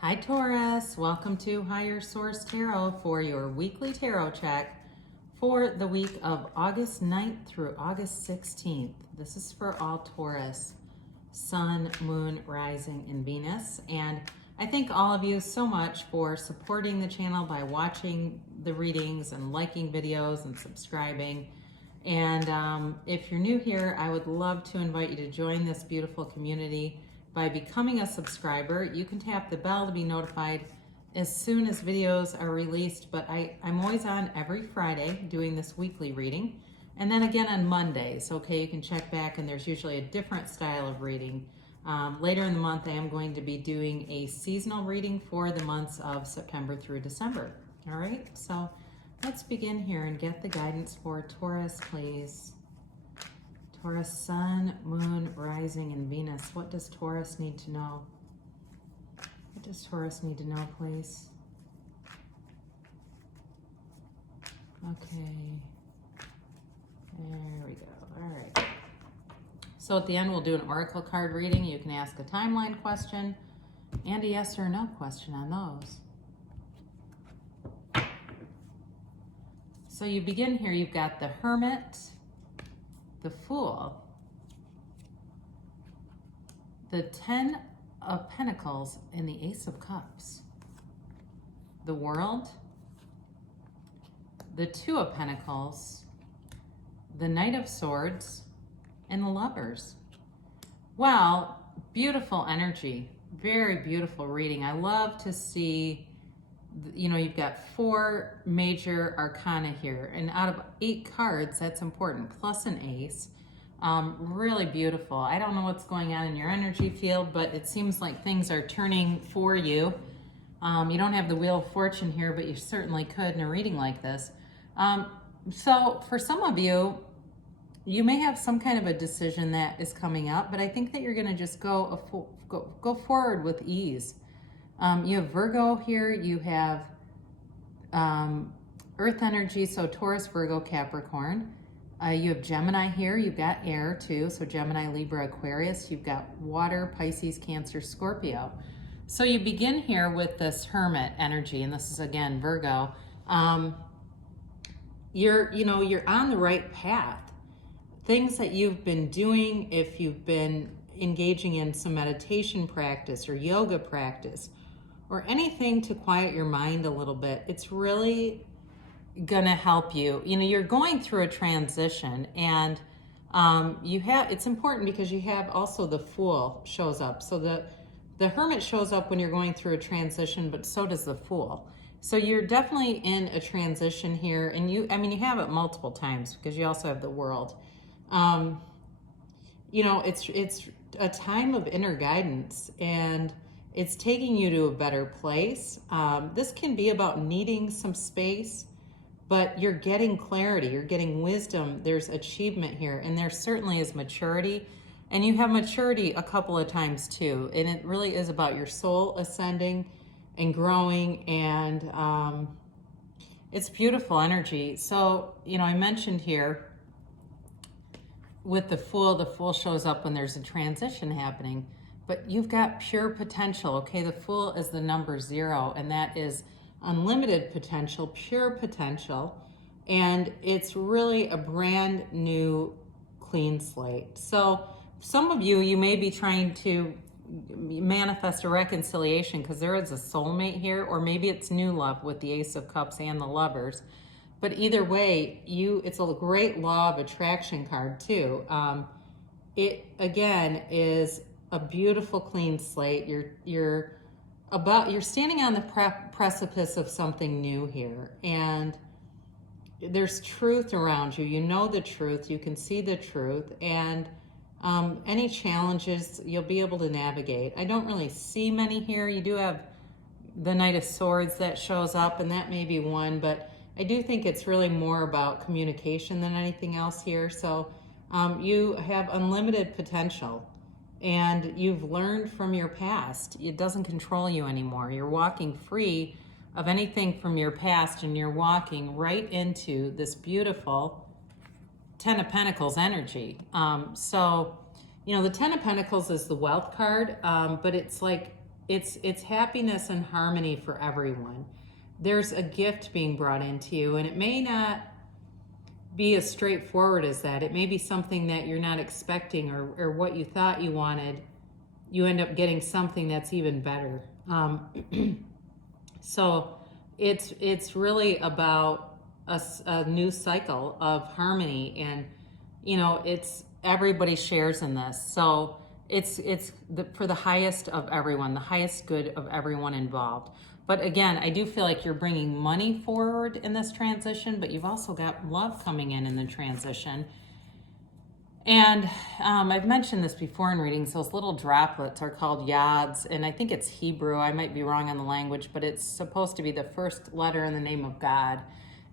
Hi Taurus, welcome to Higher Source Tarot for your weekly tarot check for the week of August 9th through August 16th. This is for all Taurus, Sun, Moon, Rising, and Venus. And I thank all of you so much for supporting the channel by watching the readings and liking videos and subscribing. And if you're new here, I would love to invite you to join this beautiful community. By becoming a subscriber, you can tap the bell to be notified as soon as videos are released, but I'm always on every Friday doing this weekly reading, and then again on Mondays. Okay, you can check back, and there's usually a different style of reading. Later in the month, I am going to be doing a seasonal reading for the months of September through December. All right, so let's begin here and get the guidance for Taurus, please. Taurus, Sun, Moon, Rising, and Venus. What does Taurus need to know? What does Taurus need to know, please? Okay. There we go. All right. So at the end, we'll do an oracle card reading. You can ask a timeline question and a yes or no question on those. So you begin here. You've got the Hermit, the Fool, the 10 of Pentacles, and the Ace of Cups, the World, the 2 of Pentacles, the Knight of Swords, and the Lovers. Well, beautiful energy, very beautiful reading. I love to see, you know, you've got 4 major arcana here, and out of 8 cards, that's important, plus an ace. Really beautiful. I don't know what's going on in your energy field, but it seems like things are turning for you. You don't have the Wheel of Fortune here, but you certainly could in a reading like this. So for some of you, you may have some kind of a decision that is coming up, but I think that you're going to just go forward with ease. You have Virgo here, you have Earth energy, so Taurus, Virgo, Capricorn. You have Gemini here, you've got air too, so Gemini, Libra, Aquarius. You've got water, Pisces, Cancer, Scorpio. So you begin here with this Hermit energy, and this is again Virgo. You're on the right path. Things that you've been doing, if you've been engaging in some meditation practice or yoga practice, or anything to quiet your mind a little bit, it's really gonna help you. You know, you're going through a transition, and it's important because you have also the Fool shows up. So the Hermit shows up when you're going through a transition, but so does the Fool. So you're definitely in a transition here, and you have it multiple times because you also have the World. You know, it's a time of inner guidance, and it's taking you to a better place. This can be about needing some space, but you're getting clarity, you're getting wisdom, there's achievement here, and there certainly is maturity. And you have maturity a couple of times too, and it really is about your soul ascending and growing, and it's beautiful energy. So, you know, I mentioned here, with the Fool shows up when there's a transition happening, but you've got pure potential, okay? The Fool is the number 0, and that is unlimited potential, pure potential, and it's really a brand new clean slate. So some of you may be trying to manifest a reconciliation because there is a soulmate here, or maybe it's new love with the Ace of Cups and the Lovers. But either way, it's a great law of attraction card too. It again is a beautiful clean slate. You're standing on the precipice of something new here, and there's truth around you. You know the truth. You can see the truth, and any challenges you'll be able to navigate. I don't really see many here. You do have the Knight of Swords that shows up, and that may be one, but I do think it's really more about communication than anything else here. So you have unlimited potential, and you've learned from your past. It doesn't control you anymore. You're walking free of anything from your past, and you're walking right into this beautiful 10 of Pentacles energy. So, you know, the 10 of Pentacles is the wealth card, but it's like it's happiness and harmony for everyone. There's a gift being brought into you, and it may not be as straightforward as that. It may be something that you're not expecting, or what you thought you wanted. You end up getting something that's even better. So it's really about a new cycle of harmony, and it's everybody shares in this. So it's for the highest of everyone, the highest good of everyone involved. But again, I do feel like you're bringing money forward in this transition, but you've also got love coming in the transition. And I've mentioned this before in readings. Those little droplets are called yads, and I think it's Hebrew. I might be wrong on the language, but it's supposed to be the first letter in the name of God.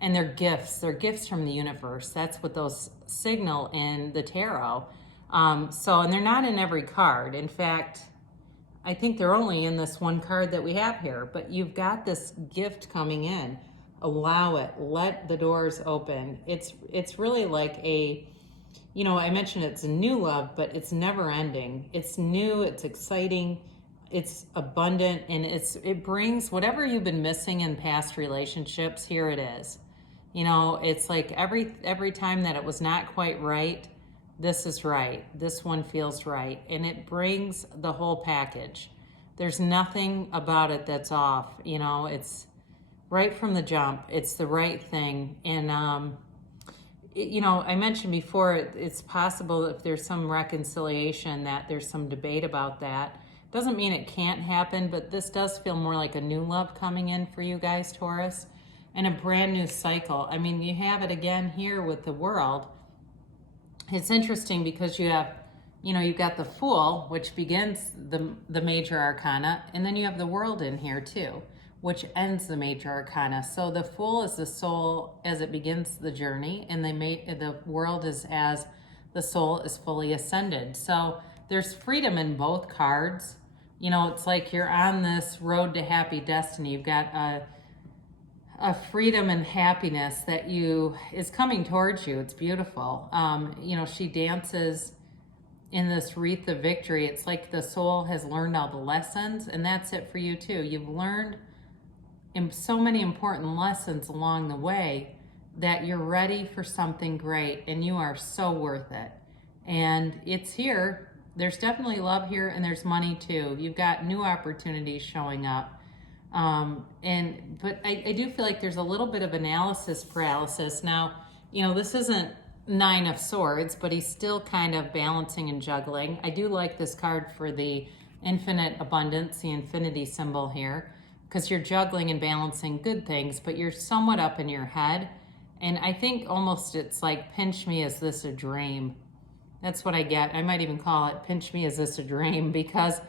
And they're gifts. They're gifts from the universe. That's what those signal in the tarot. And they're not in every card. In fact, I think they're only in this one card that we have here. But you've got this gift coming in. Allow it. Let the doors open. It's really like I mentioned it's a new love, but it's never ending. It's new, it's exciting, it's abundant, and it brings whatever you've been missing in past relationships. Here it is. It's like every time that it was not quite right, this is right. This one feels right. And it brings the whole package. There's nothing about it that's off. It's right from the jump. It's the right thing. And, I mentioned before, it's possible if there's some reconciliation that there's some debate about that. Doesn't mean it can't happen, but this does feel more like a new love coming in for you guys, Taurus, and a brand new cycle. I mean, you have it again here with the World. It's interesting because you have, you've got the Fool, which begins the major arcana, and then you have the World in here too, which ends the major arcana. So the Fool is the soul as it begins the journey, and the World is as the soul is fully ascended. So there's freedom in both cards. It's like you're on this road to happy destiny. You've got a freedom and happiness that is coming towards you. It's beautiful. She dances in this wreath of victory. It's like the soul has learned all the lessons, and that's it for you too. You've learned so many important lessons along the way that you're ready for something great, and you are so worth it. And it's here. There's definitely love here, and there's money too. You've got new opportunities showing up. But I do feel like there's a little bit of analysis paralysis. Now, this isn't Nine of Swords, but he's still kind of balancing and juggling. I do like this card for the infinite abundance, the infinity symbol here, because you're juggling and balancing good things, but you're somewhat up in your head. And I think almost it's like, pinch me, is this a dream? That's what I get. I might even call it, pinch me, is this a dream? Because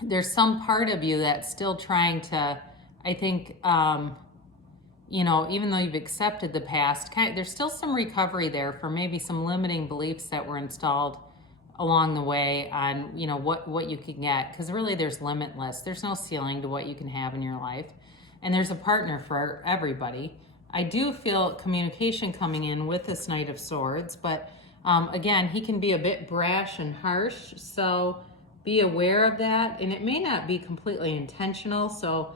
there's some part of you that's still trying to, I think, even though you've accepted the past, there's still some recovery there for maybe some limiting beliefs that were installed along the way on, what you can get. Because really there's limitless. There's no ceiling to what you can have in your life. And there's a partner for everybody. I do feel communication coming in with this Knight of Swords, but again, he can be a bit brash and harsh, so be aware of that. And it may not be completely intentional. So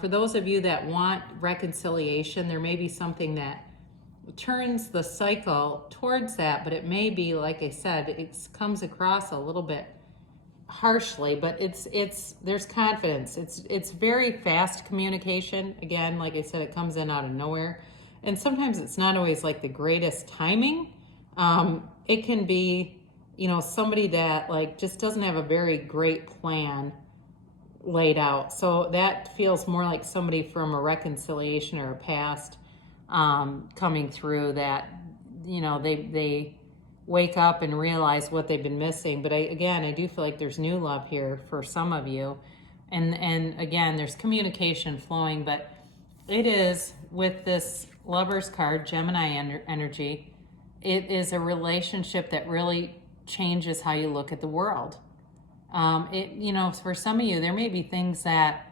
for those of you that want reconciliation, there may be something that turns the cycle towards that, but it may be, like I said, it comes across a little bit harshly, but there's confidence. It's very fast communication. Again, like I said, it comes in out of nowhere, and sometimes it's not always like the greatest timing. It can be, somebody that just doesn't have a very great plan laid out. So that feels more like somebody from a reconciliation or a past coming through that, they wake up and realize what they've been missing. But I do feel like there's new love here for some of you. And again, there's communication flowing, but it is with this Lover's card, Gemini energy, it is a relationship that really changes how you look at the world. For some of you, there may be things that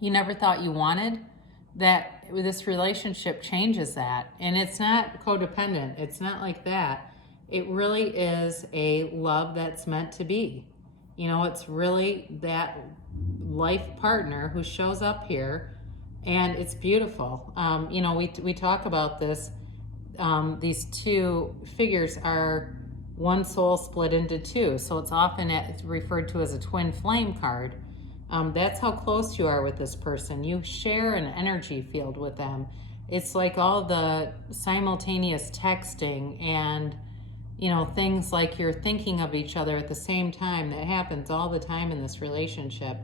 you never thought you wanted, that this relationship changes that. And it's not codependent. It's not like that. It really is a love that's meant to be. You know, it's really that life partner who shows up here, and it's beautiful. You know, we talk about this. These two figures are one soul split into two, so it's often it's referred to as a twin flame card. That's how close you are with this person. You share an energy field with them. It's like all the simultaneous texting and, you know, things like you're thinking of each other at the same time. That happens all the time in this relationship.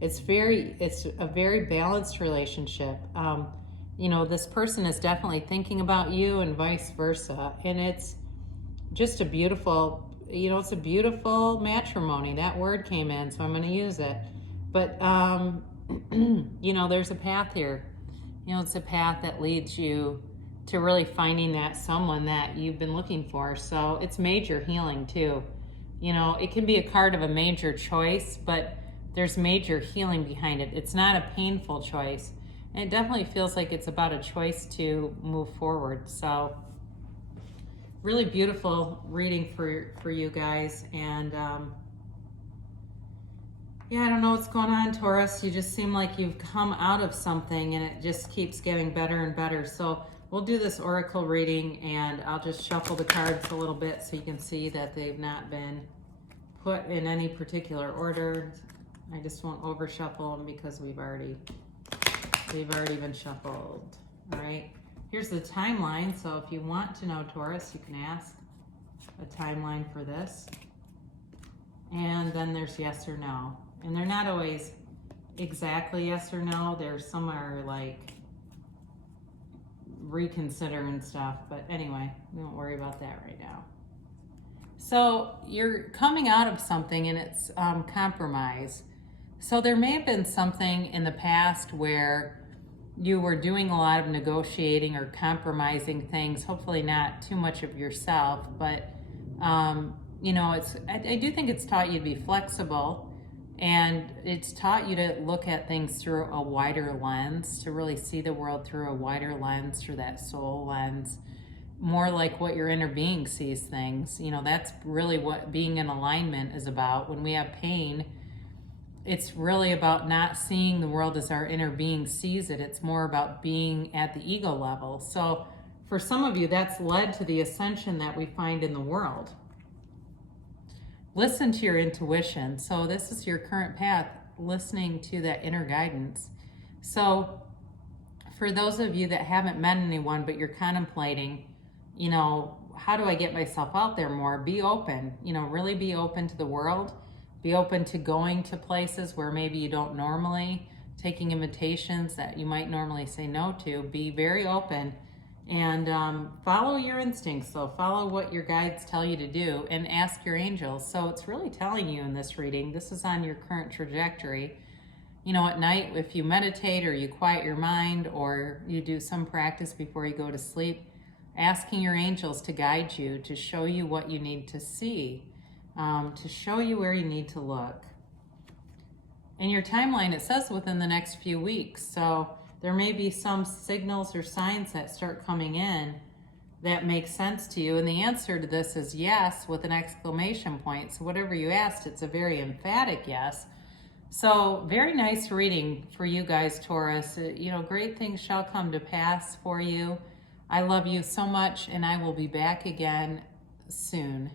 It's a very balanced relationship. You know, this person is definitely thinking about you and vice versa. And it's just a beautiful, you know, it's a beautiful matrimony. That word came in, so I'm going to use it. But, you know, there's a path here. You know, it's a path that leads you to really finding that someone that you've been looking for. So it's major healing too. You know, it can be a card of a major choice, but there's major healing behind it. It's not a painful choice. And it definitely feels like it's about a choice to move forward. So really beautiful reading for you guys. And yeah, I don't know what's going on, Taurus. You just seem like you've come out of something and it just keeps getting better and better. So we'll do this oracle reading, and I'll just shuffle the cards a little bit so you can see that they've not been put in any particular order. I just won't over shuffle them because they've already been shuffled. All right, here's the timeline. So if you want to know, Taurus, you can ask a timeline for this. And then there's yes or no. And they're not always exactly yes or no. There's some are like reconsider and stuff. But anyway, we won't worry about that right now. So you're coming out of something, and it's compromise. So there may have been something in the past where you were doing a lot of negotiating or compromising things, hopefully not too much of yourself, but you know, I do think it's taught you to be flexible, and it's taught you to look at things through a wider lens, to really see the world through a wider lens, through that soul lens, more like what your inner being sees things. You know, that's really what being in alignment is about. When we have pain, it's really about not seeing the world as our inner being sees it. It's more about being at the ego level. So for some of you, that's led to the ascension that we find in the world. Listen to your intuition. So this is your current path, listening to that inner guidance. So for those of you that haven't met anyone, but you're contemplating, you know, how do I get myself out there more? Be open, you know, really be open to the world. Be open to going to places where maybe you don't normally, taking invitations that you might normally say no to. Be very open, and follow your instincts. So follow what your guides tell you to do, and ask your angels. So it's really telling you in this reading, this is on your current trajectory. You know, at night, if you meditate or you quiet your mind or you do some practice before you go to sleep, asking your angels to guide you, to show you what you need to see, to show you where you need to look. In your timeline, it says within the next few weeks. So there may be some signals or signs that start coming in that make sense to you. And the answer to this is yes, with an exclamation point. So whatever you asked, it's a very emphatic yes. So very nice reading for you guys, Taurus. You know, great things shall come to pass for you. I love you so much, and I will be back again soon.